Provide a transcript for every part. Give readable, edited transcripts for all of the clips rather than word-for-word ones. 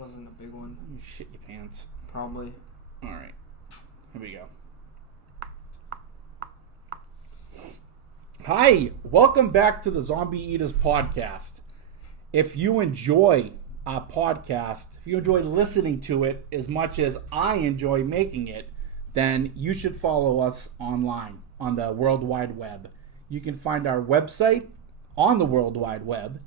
wasn't a big one. You shit your pants. Probably. All right. Here we go. Hi. Welcome back to the Zombie Eaters podcast. If you enjoy our podcast, if you enjoy listening to it as much as I enjoy making it, then you should follow us online on the World Wide Web. You can find our website on the World Wide Web,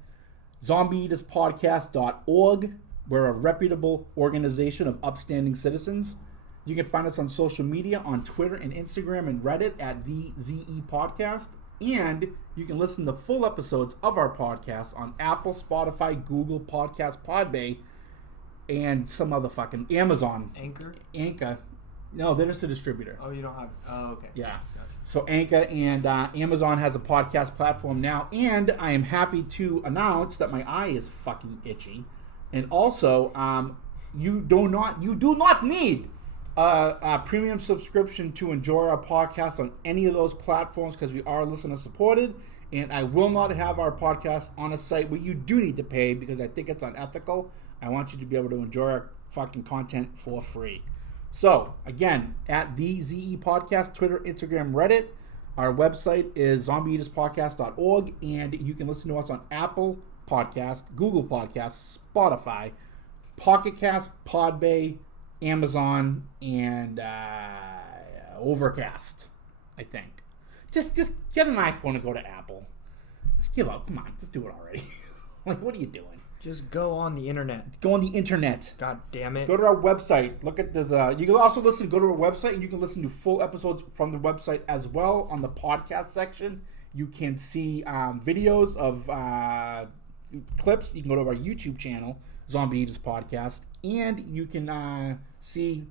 zombieeaterspodcast.org. We're a reputable organization of upstanding citizens. You can find us on social media on Twitter and Instagram and Reddit at the ZE Podcast. And you can listen to full episodes of our podcast on Apple, Spotify, Google Podcast, Podbay, and some other fucking Amazon. Anchor. No, they're just a distributor. Oh, you don't have... Oh, okay. Yeah. Gotcha. So Anchor and Amazon has a podcast platform now. And I am happy to announce that my eye is fucking itchy. And also, you do not need a premium subscription to enjoy our podcast on any of those platforms because we are listener supported. And I will not have our podcast on a site where you do need to pay because I think it's unethical. I want you to be able to enjoy our fucking content for free. So, again, at the ZE Podcast, Twitter, Instagram, Reddit. Our website is zombieeaterspodcast.org, and you can listen to us on Apple Podcast, Google Podcasts, Spotify, Pocket Cast, Podbay, Amazon, and Overcast, I think. Just get an iPhone and go to Apple. Just give up. Come on, just do it already. Like, what are you doing? Just go on the internet. Go on the internet. God damn it. Go to our website. Look at this. You can also go to our website, and you can listen to full episodes from the website as well. On the podcast section, you can see videos of clips. You can go to our YouTube channel, Zombie Eaters Podcast, and you can see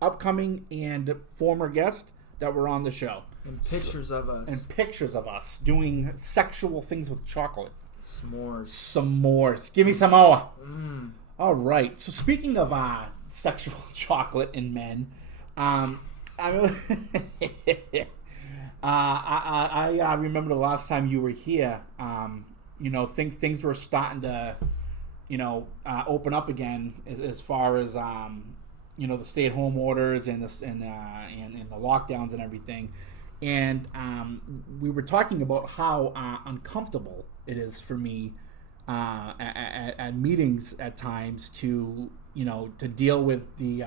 upcoming and former guests that were on the show. And pictures of us. And pictures of us doing sexual things with chocolate. S'mores. Give me some more. All right. So speaking of sexual chocolate and men, I remember the last time you were here. Things were starting to, open up again as far as the stay-at-home orders and the lockdowns and everything. And we were talking about how uncomfortable it is for me at meetings at times to deal with the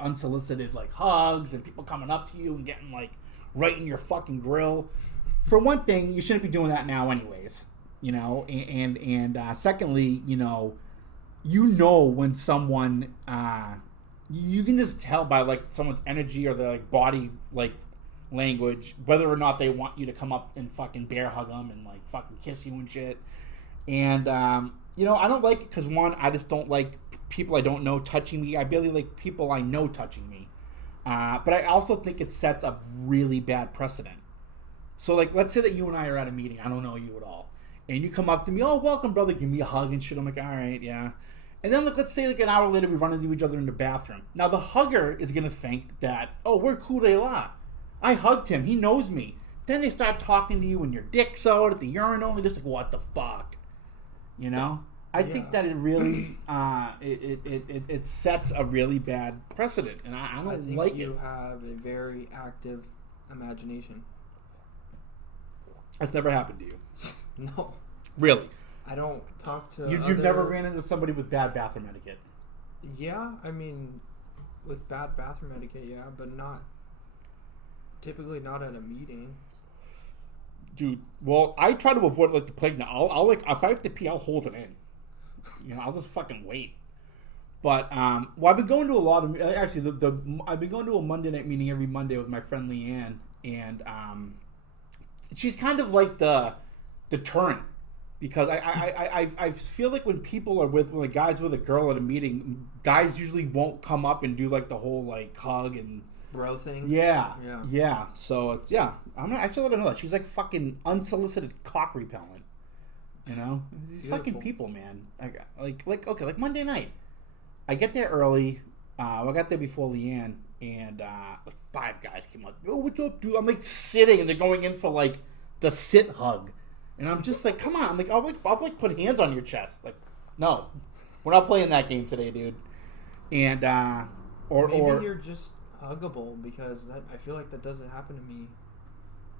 unsolicited like hugs and people coming up to you and getting like right in your fucking grill. For one thing, you shouldn't be doing that now anyways, and secondly, when someone you can just tell by like someone's energy or their like body like language whether or not they want you to come up and fucking bear hug them and like fucking kiss you and shit. And I don't like it because one, I just don't like people I don't know touching me. I barely like people I know touching me. But I also think it sets a really bad precedent. So like, let's say that you and I are at a meeting. I don't know you at all, and you come up to me, oh, welcome, brother, give me a hug and shit. I'm like, all right, yeah. And then let's say like an hour later we run into each other in the bathroom. Now the hugger is gonna think that, oh, we're cool de la. I hugged him. He knows me. Then they start talking to you and your dick's out at the urinal. And just like, what the fuck? I think that it really it sets a really bad precedent, and I don't like it. You have a very active imagination. That's never happened to you. No. Really? I don't talk to. You've never ran into somebody with bad bathroom etiquette. Yeah, I mean, with bad bathroom etiquette, yeah, but not. Typically not at a meeting. Dude, well, I try to avoid like the plague now. I'll like if I have to pee, I'll hold it in. I'll just fucking wait. But I've been going to a lot of actually I've been going to a Monday night meeting every Monday with my friend Leanne, and she's kind of like the deterrent because I feel like when people are with when a guy's with a girl at a meeting, guys usually won't come up and do like the whole like hug and bro thing. Yeah. So it's I'm not actually let her know that she's like fucking unsolicited cock repellent. These beautiful fucking people, man. Like Monday night, I get there early. I got there before Leanne, and like 5 guys came up. Oh, what's up, dude? I'm like sitting, and they're going in for like the sit hug, and I'm just like, come on, I'll put hands on your chest, like, no, We're not playing that game today, dude. And maybe you're just huggable, because I feel like that doesn't happen to me.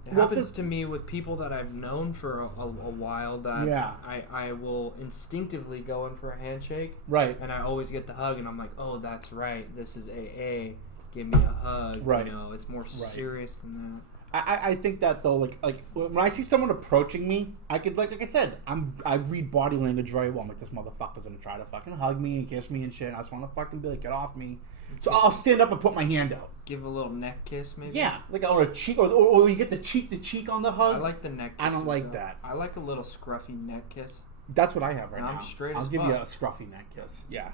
It happens to me with people that I've known for a while, that I will instinctively go in for a handshake. Right. And I always get the hug, and I'm like, oh, that's right. This is AA. Give me a hug. Right. You know, it's more serious than that. I think that, though, like when I see someone approaching me, I could, like I said, I read body language very well. I'm like, this motherfucker's gonna try to fucking hug me and kiss me and shit. I just want to fucking be like, get off me. So I'll stand up and put my hand out. Give a little neck kiss, maybe? Yeah, like or a cheek, or you get the cheek to cheek on the hug. I like the neck kiss. I don't like that. I like a little scruffy neck kiss. That's what I have right now. I'm straight I'll as give fuck. you a scruffy neck kiss. Yeah.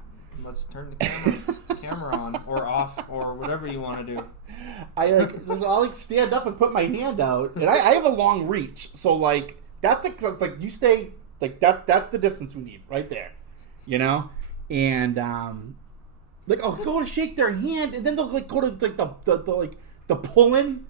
Let's turn the camera on or off or whatever you want to do. I'll like stand up and put my hand out, and I have a long reach, so like that's like you stay like that. That's the distance we need right there, you know. And like I'll go to shake their hand, and then they'll like go to like the pulling.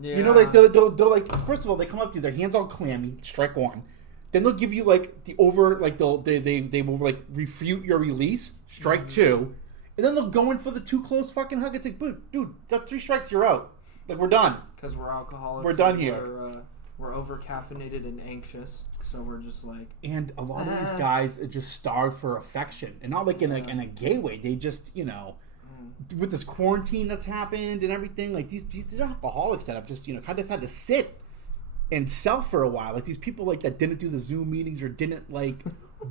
Yeah. You know, like they'll like, first of all, they come up to you, their hands all clammy, strike one. Then they'll give you like the over, like they will like refute your release, strike two, and then they'll go in for the too close fucking hug. It's like, dude, that's 3 strikes, you're out. Like, we're done. Because we're alcoholics. We're done here. We're over caffeinated and anxious, so we're just like. And a lot of these guys are just starved for affection, and not like in a gay way. They just, you know, with this quarantine that's happened and everything, like these are alcoholics that have just, you know, kind of had to sit and self for a while. Like these people like that didn't do the Zoom meetings or didn't like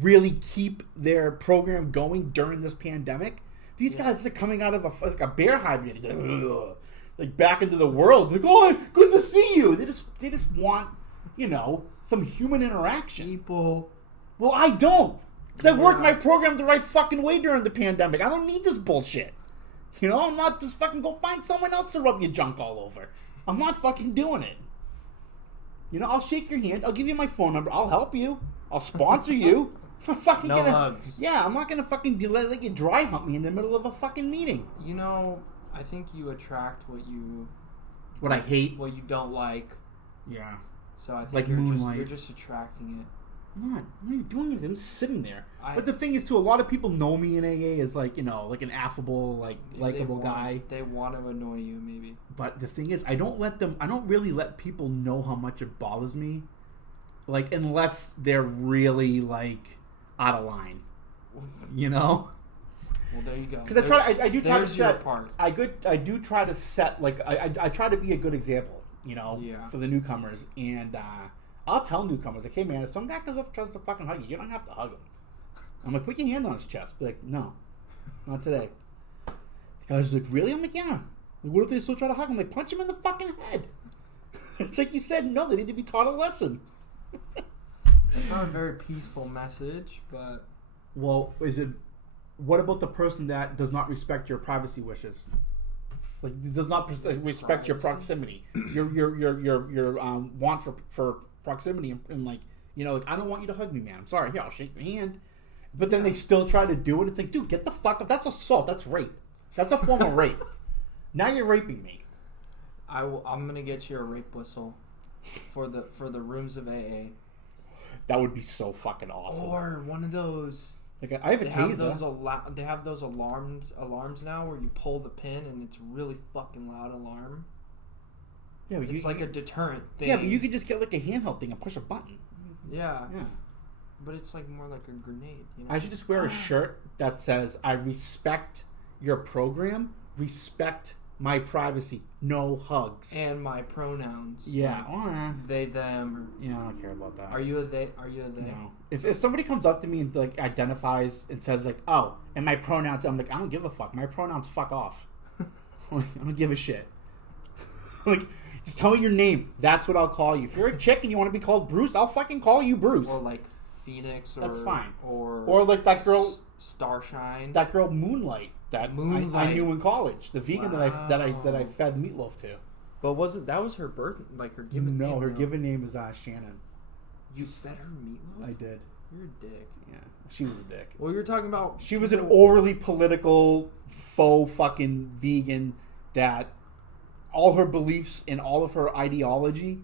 really keep their program going during this pandemic. These guys are coming out of a bear hibernation, like back into the world. Like, oh, good to see you. They just want, you know, some human interaction. People. Well, I don't, because I worked my program the right fucking way during the pandemic. I don't need this bullshit. You know, I'm not just fucking go find someone else to rub your junk all over. I'm not fucking doing it. You know, I'll shake your hand. I'll give you my phone number. I'll help you. I'll sponsor you. I'm fucking no hugs. Yeah, I'm not gonna fucking let you dry hump me in the middle of a fucking meeting. You know, I think you attract what I hate, what you don't like. Yeah. So I think like you're just attracting it. I'm not. What are you doing? I'm sitting there. But the thing is, too, a lot of people know me in AA as like, you know, like an affable, like likable guy. They want to annoy you, maybe. But the thing is, I don't really let people know how much it bothers me, like unless they're really like out of line, you know. Well, there you go. Because I do try to set. Your part. I do try to set like I try to be a good example, you know, for the newcomers, and I'll tell newcomers like, hey man, if some guy comes up and tries to fucking hug you, you don't have to hug him. I'm like, put your hand on his chest. Be like, no, not today. The guy's like, really? I'm like, yeah. Like, what if they still try to hug him? I'm like, punch him in the fucking head. It's like you said, no, they need to be taught a lesson. It's not a very peaceful message, but. Well, what about the person that does not respect your privacy wishes? Like, does not respect your proximity, your want for proximity, and like, you know, like, I don't want you to hug me, man. I'm sorry. Here, I'll shake your hand. But then they still try to do it. It's like, dude, get the fuck up. That's assault. That's rape. That's a form of rape. Now you're raping me. I'm gonna get you a rape whistle for the rooms of AA. That would be so fucking awesome. Or one of those. Like, I have a taser. They have those alarms now where you pull the pin and it's really fucking loud alarm. Yeah, but it's like a deterrent thing. Yeah, but you could just get like a handheld thing and push a button. Yeah. Yeah. But it's like more like a grenade. You know? I should just wear a shirt that says, I respect your program, respect my privacy, no hugs. And my pronouns. Yeah. Like they, them. Or, yeah, I don't care about that. Are you a they? Are you a they? No. If somebody comes up to me and like identifies and says like, oh, and my pronouns, I'm like, I don't give a fuck. My pronouns fuck off. Like, I don't give a shit. Like, just tell me your name. That's what I'll call you. If you're a chick and you want to be called Bruce, I'll fucking call you Bruce. Or like Phoenix, or that's fine. Or like that girl Starshine. That girl Moonlight. That I knew in college. The vegan that I fed meatloaf to. But that was her birth, like her given name? No, her given name is Shannon. You fed her meatloaf? I did. You're a dick. Yeah, she was a dick. Well, you were talking about. She was an overly political, faux fucking vegan that all her beliefs and all of her ideology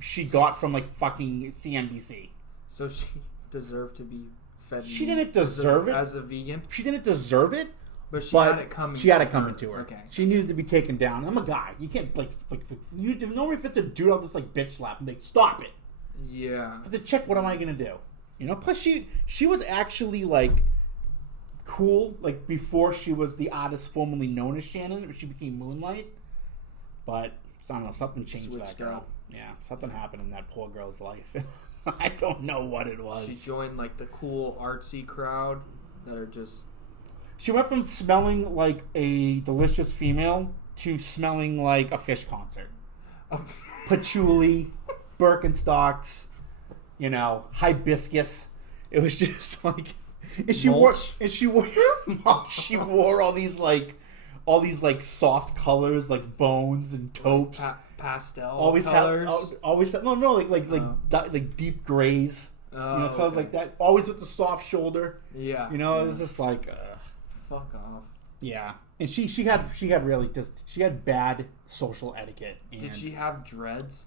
she got from like fucking CNBC. So she deserved to be fed she didn't deserve it as a vegan. She didn't deserve it. But she had it coming. She had it coming to her. Okay. She needed to be taken down. I'm a guy. You can't you normally if it's a dude, I'll just bitch slap and stop it. Yeah. For the chick, what am I gonna do? Plus she was actually cool before she was the artist formerly known as Shannon. She became Moonlight, but I don't know, something changed that girl. Out. Yeah, something happened in that poor girl's life. I don't know what it was. She joined the cool artsy crowd that are just. She went from smelling like a delicious female to smelling like a fish concert. Patchouli, Birkenstocks, hibiscus. It was just and she wore she wore all these soft colors like bones and taupes. Pastel always colors. Deep grays. Colors like that. Always with the soft shoulder. Yeah. It was just fuck off. Yeah, and she had bad social etiquette. And did she have dreads?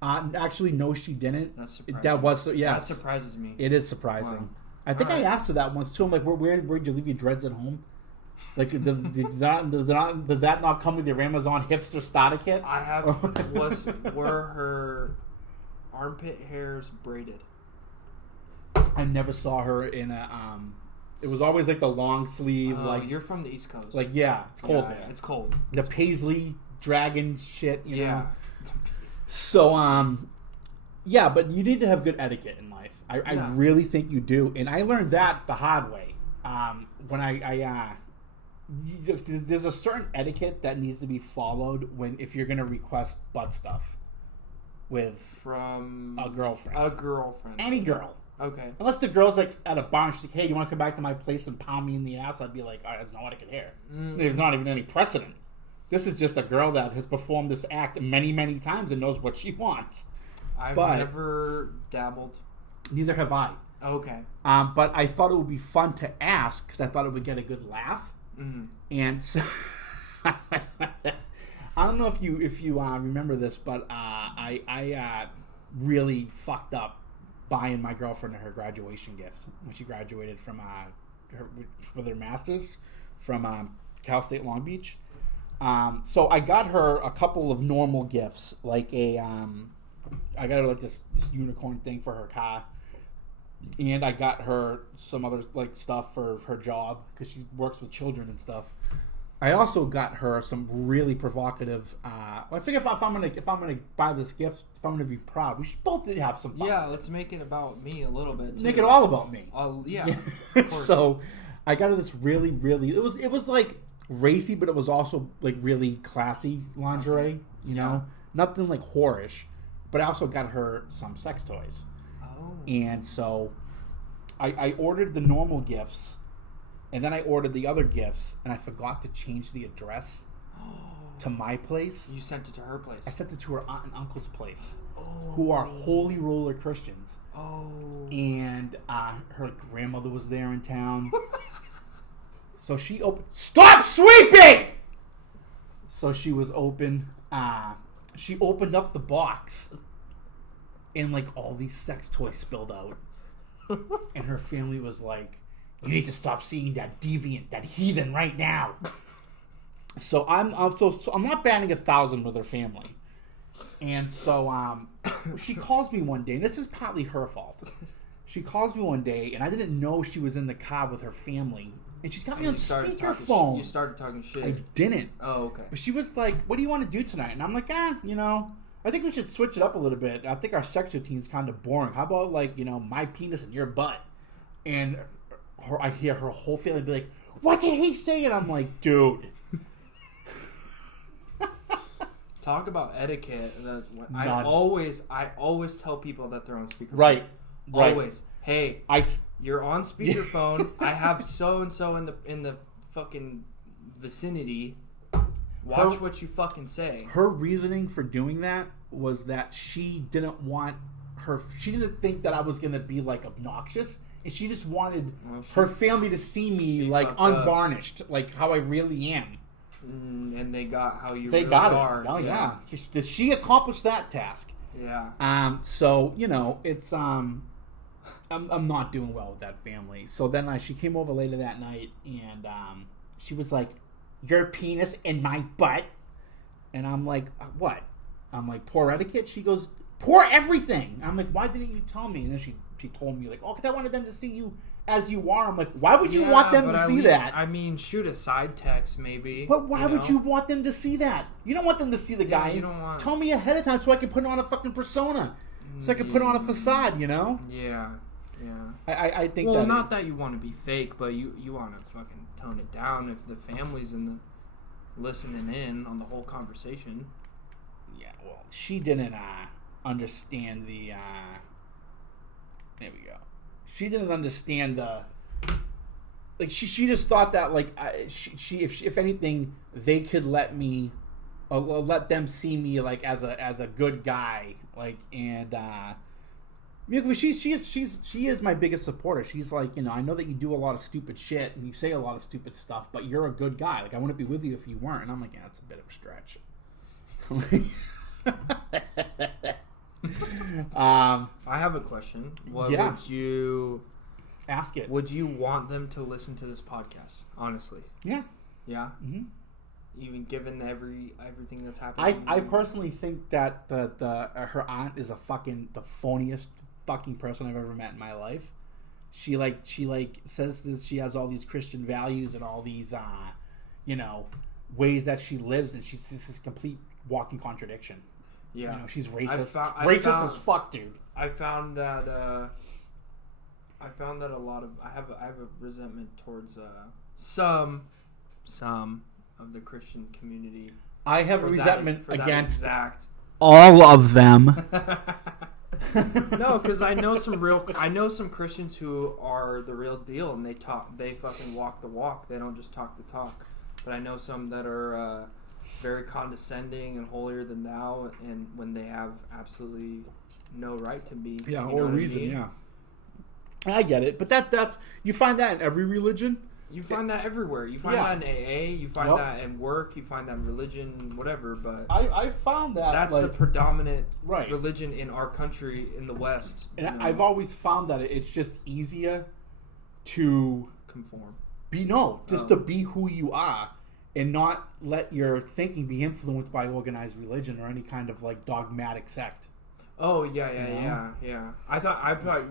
Actually, no, she didn't. That's surprising. That surprises me. It is surprising. Wow. I think I asked her that once too. I'm like, where'd you leave your dreads at home? Did that not come with your Amazon hipster starter kit? I have. Were her armpit hairs braided? I never saw her in a. It was always the long sleeve. You're from the East Coast. It's cold there. It's cold. The paisley dragon shit. You know? So but you need to have good etiquette in life. I really think you do, and I learned that the hard way. When there's a certain etiquette that needs to be followed if you're gonna request butt stuff from a girlfriend, any girl. Okay. Unless the girl's at a bar and she's like, hey, you want to come back to my place and pound me in the ass? I'd be like, all right, that's not what I can hear. There's not even any precedent. This is just a girl that has performed this act many, many times and knows what she wants. I've never dabbled. Neither have I. Okay. But I thought it would be fun to ask because I thought it would get a good laugh. Mm-hmm. And so I don't know if you remember this, but I really fucked up buying my girlfriend her graduation gift when she graduated from with her master's from Cal State Long Beach. So I got her a couple of normal gifts, I got her this unicorn thing for her car, and I got her some other stuff for her job because she works with children and stuff. I also got her some really provocative. I think if I'm gonna buy this gift, if I'm gonna be proud, we should both have some fun. Yeah, let's make it about me a little bit. Make it all about me. Yeah. So I got her this really, really. It was racy, but it was also really classy lingerie. You know, nothing whorish. But I also got her some sex toys. Oh. And so I ordered the normal gifts. And then I ordered the other gifts, and I forgot to change the address to my place. You sent it to her place. I sent it to her aunt and uncle's place, who are holy roller Christians. Oh. And her grandmother was there in town. So she opened... Stop sweeping! So she was open. She opened up the box, and all these sex toys spilled out. And her family was like... You need to stop seeing that deviant, that heathen right now. So I'm not batting 1,000 with her family, and so she calls me one day, and this is partly her fault. She calls me one day, and I didn't know she was in the car with her family, and she's got me on speakerphone. You started talking shit. I didn't. Oh, okay. But she was like, "What do you want to do tonight?" And I'm like, I think we should switch it up a little bit. I think our sex routine's kind of boring. How about my penis and your butt? And I hear her whole family be like, "What did he say?" And I'm like, "Dude." Talk about etiquette. I always tell people that they're on speakerphone. Right. Always. Hey, you're on speakerphone. I have so and so in the fucking vicinity. Watch what you fucking say. Her reasoning for doing that was that she didn't think that I was gonna be obnoxious. And she just wanted her family to see me unvarnished, how I really am. And they got how you really are. Oh yeah. She accomplished that task. Yeah. So it's I'm not doing well with that family. So then she came over later that night, and she was like, "Your penis in my butt," and I'm like, "What?" I'm like, "Poor etiquette." She goes, "Poor everything." I'm like, "Why didn't you tell me?" And then she told me like, "Oh, because I wanted them to see you as you are." I'm like, "Why would you want them to see that?" I mean, shoot a side text maybe. But why would you want them to see that? You don't want them to see the guy. You don't want. Tell me ahead of time so I can put on a fucking persona, so I can put on a facade. Yeah. I think. Well, not that you want to be fake, but you want to fucking tone it down if the family's listening in on the whole conversation. Yeah. Well, she didn't understand the. There we go. She didn't understand the. Like she just thought that like she if anything they could let them see me like as a good guy like and she is my biggest supporter. She's like, I know that you do a lot of stupid shit and you say a lot of stupid stuff, but you're a good guy. Like I wouldn't be with you if you weren't. And I'm like, yeah, that's a bit of a stretch. I have a question. Would you ask it? Would you want them to listen to this podcast? Honestly, yeah. Mm-hmm. Even given everything that's happening, I personally think that her aunt is the phoniest fucking person I've ever met in my life. She says that she has all these Christian values and all these ways that she lives, and she's just this complete walking contradiction. Yeah, she's racist. Racist as fuck, dude. I found that a lot of I have a resentment towards some of the Christian community. I have a resentment against all of them. No, because I know some Christians who are the real deal, and they fucking walk the walk. They don't just talk the talk. But I know some that are very condescending and holier than thou, and when they have absolutely no right to be. Yeah, or reason. I mean? Yeah, I get it, but that's you find that in every religion. You find that everywhere. You find that in AA. You find that in work. You find that in religion, whatever. But I found that that's the predominant religion in our country in the West. And I've always found that it's just easier to conform. To be who you are, and not let your thinking be influenced by organized religion or any kind of like dogmatic sect. Oh yeah. I thought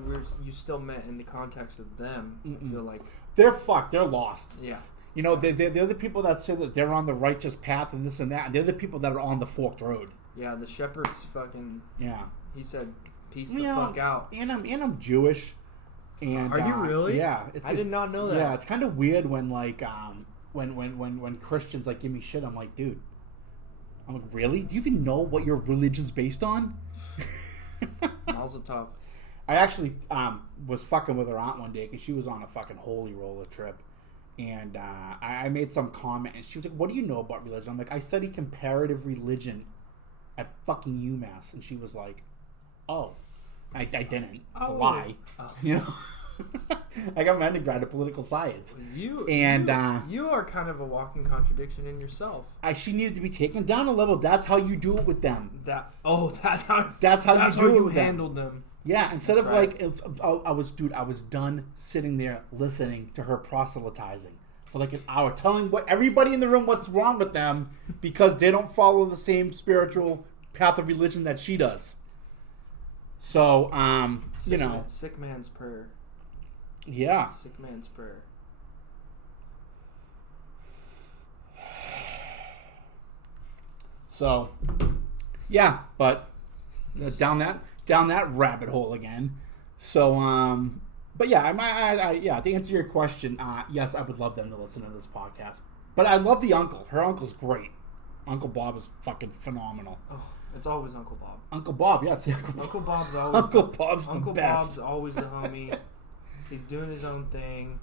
you still meant in the context of them. I feel like they're fucked. They're lost. Yeah. They're the people that say that they're on the righteous path and this and that. And they're the people that are on the forked road. Yeah, the shepherd's fucking. Yeah. He said, "Peace the fuck out." And I'm Jewish. And are you really? Yeah. I did not know that. Yeah, it's kind of weird when like when Christians like give me shit. I'm like, dude. I'm like, really? Do you even know what your religion's based on? Mazel tov. I actually was fucking with her aunt one day because she was on a fucking holy roller trip, and I made some comment, and she was like, "What do you know about religion?" I'm like, "I study comparative religion at fucking UMass," and she was like, "Oh, I didn't. It's a lie." I got my undergrad in political science. You are kind of a walking contradiction in yourself. She needed to be taken down a level. That's how you do it with them. That's how you handled them. Yeah, instead of right. I was done sitting there listening to her proselytizing for like an hour, telling everybody in the room what's wrong with them because they don't follow the same spiritual path of religion that she does. So, sick man's prayer. Yeah. Sick man's prayer. So, yeah, but down that rabbit hole again. So, but yeah, to answer your question, yes, I would love them to listen to this podcast. But I love the uncle. Her uncle's great. Uncle Bob is fucking phenomenal. Oh, it's always Uncle Bob. Uncle Bob, yeah. Uncle Bob's always Uncle Bob's the best. Bob's always the homie. He's doing his own thing.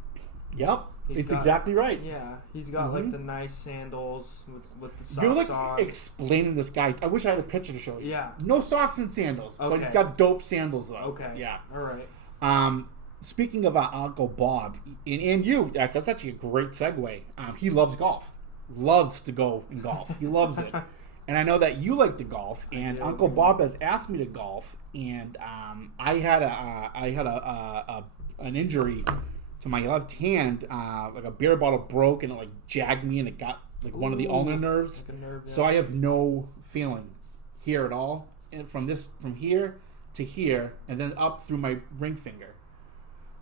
Yep, exactly right. Yeah, he's got like the nice sandals with the socks You're like on. Explaining this guy. I wish I had a picture to show you. Yeah. No socks and sandals, but he's got dope sandals though. Okay. Yeah. All right. Speaking of Uncle Bob, and you, that's actually a great segue. He loves golf. Loves to go and golf. He loves it. And I know that you like to golf, and Uncle Bob has asked me to golf, and I had an injury to my left hand, like a beer bottle broke, and it like jagged me, and it got like one of the ulnar nerves. Like a nerve, yeah. So I have no feeling here at all, and from here to here, and then up through my ring finger.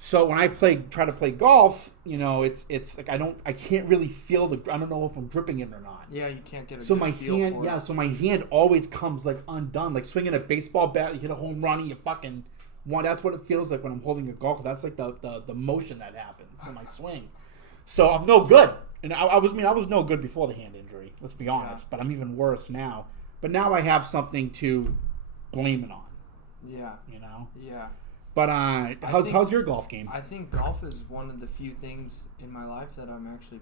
So when I try to play golf, you know, it's like I can't really feel I don't know if I'm gripping it or not. Yeah, you can't get a so good my feel hand, for yeah, it. so my hand always comes like undone, like swinging a baseball bat. You hit a home run, and you fucking one. That's what it feels like when I'm holding a golf. That's like the motion that happens in my swing. So I'm no good, and I was no good before the hand injury. Let's be honest, but I'm even worse now. But now I have something to blame it on. Yeah, you know. Yeah. But how's your golf game? I think golf is one of the few things in my life that I'm actually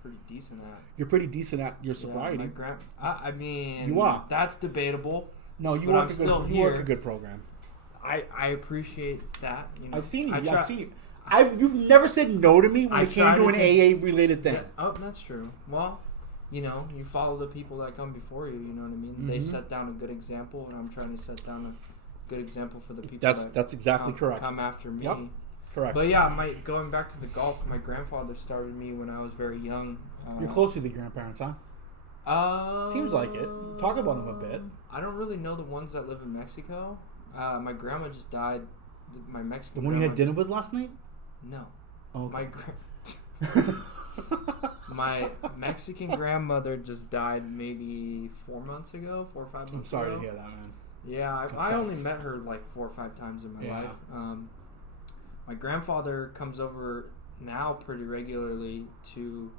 pretty decent at. You're pretty decent at your sobriety. Yeah, I mean, you are. That's debatable. No, you work a good program. I appreciate that. You know, I've seen you. I've seen you. You've never said no to me when it came to an AA related thing. Yeah, oh, that's true. Well, you know, you follow the people that come before you. You know what I mean? Mm-hmm. They set down a good example, and I'm trying to set down a good example for the people that's exactly correct. Come after me. Yep. Correct. But yeah, going back to the golf, my grandfather started me when I was very young. You're close to the grandparents, huh? Seems like it. Talk about them a bit. I don't really know the ones that live in Mexico. My grandma just died. My Mexican. The one you had dinner with last night? No. Oh. My Mexican grandmother just died maybe 4 months ago, 4 or 5 months ago. I'm sorry to hear that, man. Yeah, I only met her like 4 or 5 times in my life. My grandfather comes over now pretty regularly to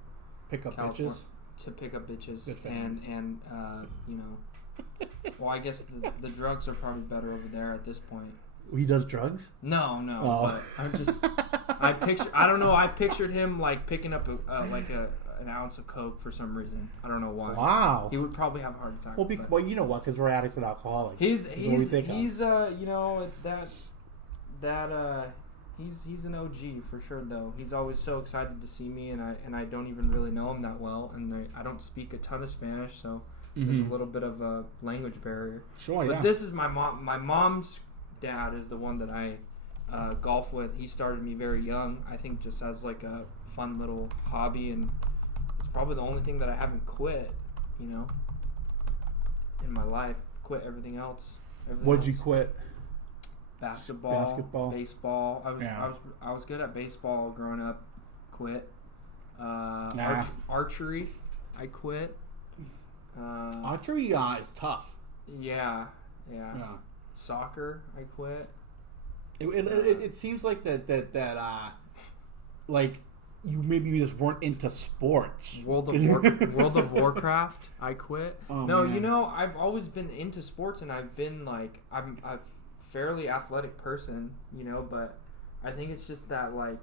pick up California, bitches. To pick up bitches, and you know, well, I guess the drugs are probably better over there at this point. He does drugs? No. But I don't know. I pictured him like picking up an ounce of coke for some reason. I don't know why. Wow. He would probably have a heart attack. Well, you know what? Because we're addicts with alcoholics. He's you know he's an OG for sure though. He's always so excited to see me, and I don't even really know him that well, and I don't speak a ton of Spanish, so there's a little bit of a language barrier. Sure. But this is my mom. My mom's dad is the one that I golf with. He started me very young. I think just as like a fun little hobby, and it's probably the only thing that I haven't quit, you know, in my life. Quit everything else. What'd you quit? Basketball, baseball. I was good at baseball growing up. Quit. Archery. I quit. Archery is tough. Yeah. Soccer. I quit. It seems like that like you just weren't into sports. World of Warcraft. I quit. Oh, no, man. You know, I've always been into sports, and I've been like I'm a fairly athletic person, you know, but I think it's just that like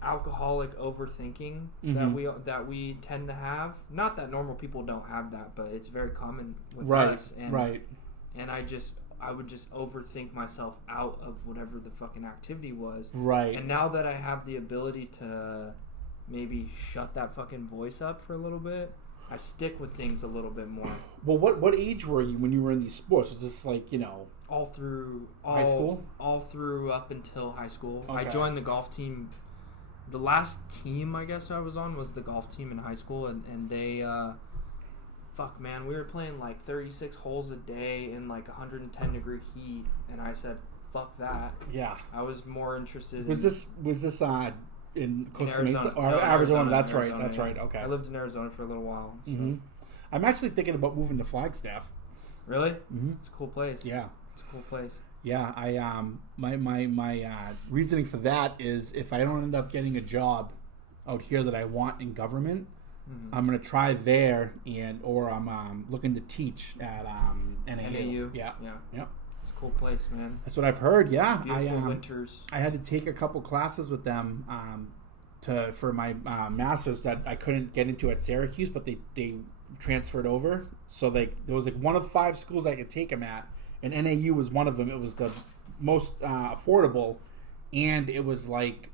alcoholic overthinking that we tend to have. Not that normal people don't have that, but it's very common with us. And I would just overthink myself out of whatever the fucking activity was. Right. And now that I have the ability to maybe shut that fucking voice up for a little bit, I stick with things a little bit more. Well, what age were you when you were in these sports? Was this like, you know, all through high school? All through up until high school. Okay. I joined the golf team. The last team I guess I was on was the golf team in high school, and they fuck man, we were playing like 36 holes a day in like 110 degree heat, and I said fuck that. Yeah. I was more interested Was this in Costa Mesa or No, Arizona? That's Arizona, right. That's yeah. right. Okay. I lived in Arizona for a little while. So. Mm-hmm. I'm actually thinking about moving to Flagstaff. Really? Mm-hmm. It's a cool place. Yeah. It's a cool place. Yeah, I my reasoning for that is if I don't end up getting a job out here that I want in government, I'm gonna try there, or I'm looking to teach at NAU. Yeah. It's a cool place, man. That's what I've heard. Yeah, Beautiful winters. I had to take a couple classes with them for my masters that I couldn't get into at Syracuse, but they transferred over. So there was like one of 5 schools I could take them at. And NAU was one of them. It was the most affordable, and it was like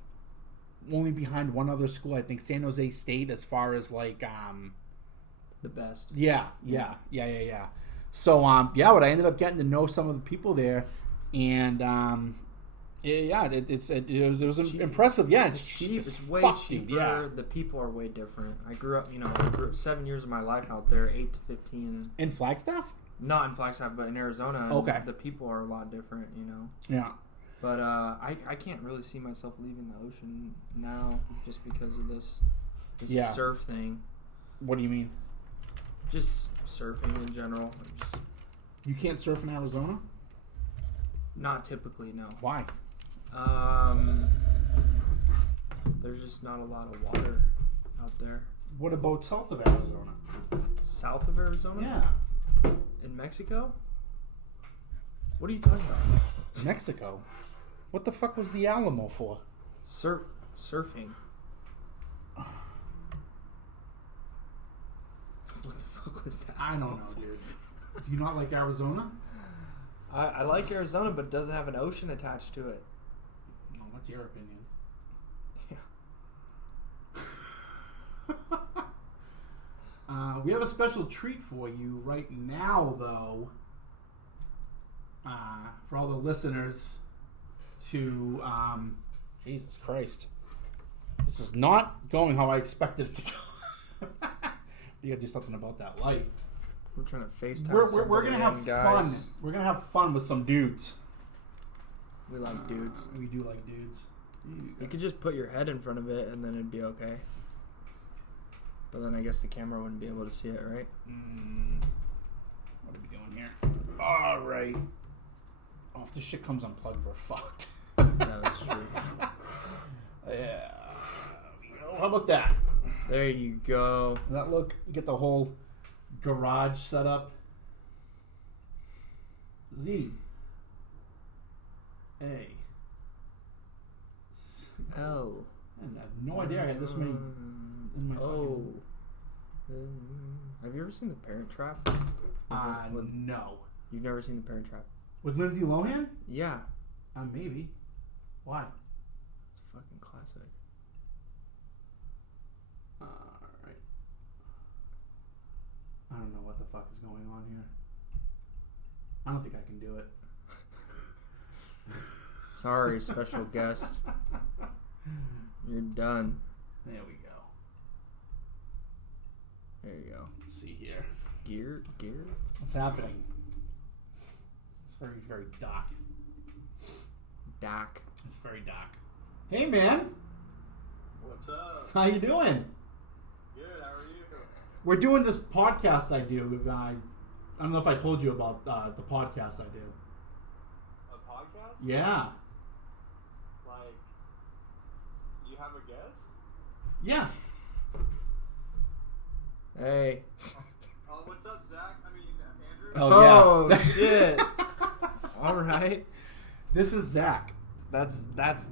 only behind one other school, I think San Jose State, as far as like the best. Yeah. So, what I ended up getting to know some of the people there, and it was impressive. Yeah, it's cheap. It's way cheaper. Dude, yeah. The people are way different. I grew up 7 years of my life out there, 8 to 15. In Flagstaff? Not in Flagstaff, but in Arizona. Okay. The people are a lot different, Yeah. But I can't really see myself leaving the ocean now just because of this surf thing. What do you mean? Just surfing in general. You can't surf in Arizona? Not typically, no. Why? There's just not a lot of water out there. What about south of Arizona? South of Arizona? Yeah. In Mexico? What are you talking about? Mexico? What the fuck was the Alamo for? Surfing. What the fuck was that? I don't know, dude. Do you not like Arizona? I like Arizona, but it doesn't have an ocean attached to it. Well, what's your opinion? Yeah. We have a special treat for you right now, though. For all the listeners to... Jesus Christ. This was not going how I expected it to go. You gotta do something about that light. We're trying to FaceTime. We're gonna have fun. We're gonna have fun with some dudes. We like dudes. We do like dudes. You could just put your head in front of it and then it'd be okay. But then I guess the camera wouldn't be able to see it, right? What are we doing here? All right. Oh, if this shit comes unplugged, we're fucked. Yeah, that's true. Yeah. How about that? There you go. Does that look? You get the whole garage set up. Z. A. L. I have no idea I had this many in my fucking... Have you ever seen The Parent Trap? No. You've never seen The Parent Trap? With Lindsay Lohan? Yeah. Maybe. Why? It's a fucking classic. Alright. I don't know what the fuck is going on here. I don't think I can do it. Sorry, special guest. You're done. There we go. There you go. Let's see here. Gear? What's happening? It's very, very dark. Dark. It's very dark. Hey, man. What's up? How you doing? Good. How are you? We're doing this podcast I do. I don't know if I told you about the podcast I do. A podcast? Yeah. Like, you have a guest? Yeah. Hey. Oh, what's up, Zach? I mean, Andrew? Oh, yeah. Shit. All right. This is Zach. That's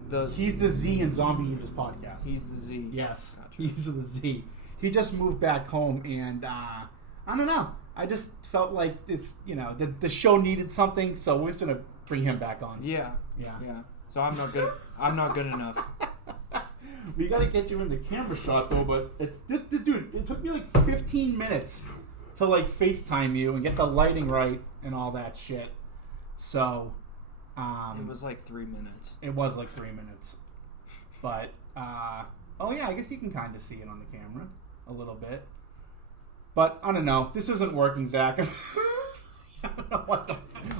the... He's the Z in Zombie Ninjas podcast. He's the Z. Yes. He's the Z. He just moved back home, and I don't know. I just felt like it's, the show needed something, so we're just going to bring him back on. Yeah. So I'm not good. I'm not good enough. We got to get you in the camera shot, though, but it's just, dude, it took me like 15 minutes to like FaceTime you and get the lighting right and all that shit. So, it was like 3 minutes. It was like 3 minutes. But, oh yeah, I guess you can kind of see it on the camera a little bit. But, I don't know. This isn't working, Zach. I don't know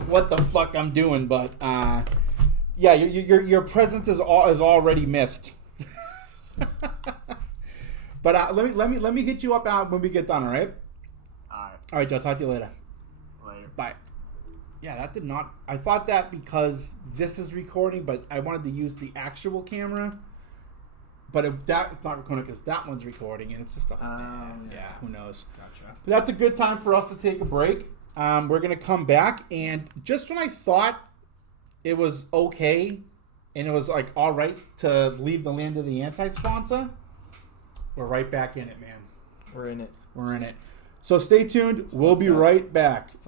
what the fuck I'm doing, but, yeah, your presence is already missed. But let me hit you up when we get done, all right? All right, Joe. Talk to you later. Later. Bye. Yeah, that did not... I thought that because this is recording, but I wanted to use the actual camera. But it's not recording because that one's recording, and it's just a... yeah, who knows? Gotcha. But that's a good time for us to take a break. We're going to come back, and just when I thought it was okay, and it was like all right to leave the land of the anti-sponsor, we're right back in it, man. We're in it. We're in it. So stay tuned. We'll be right back.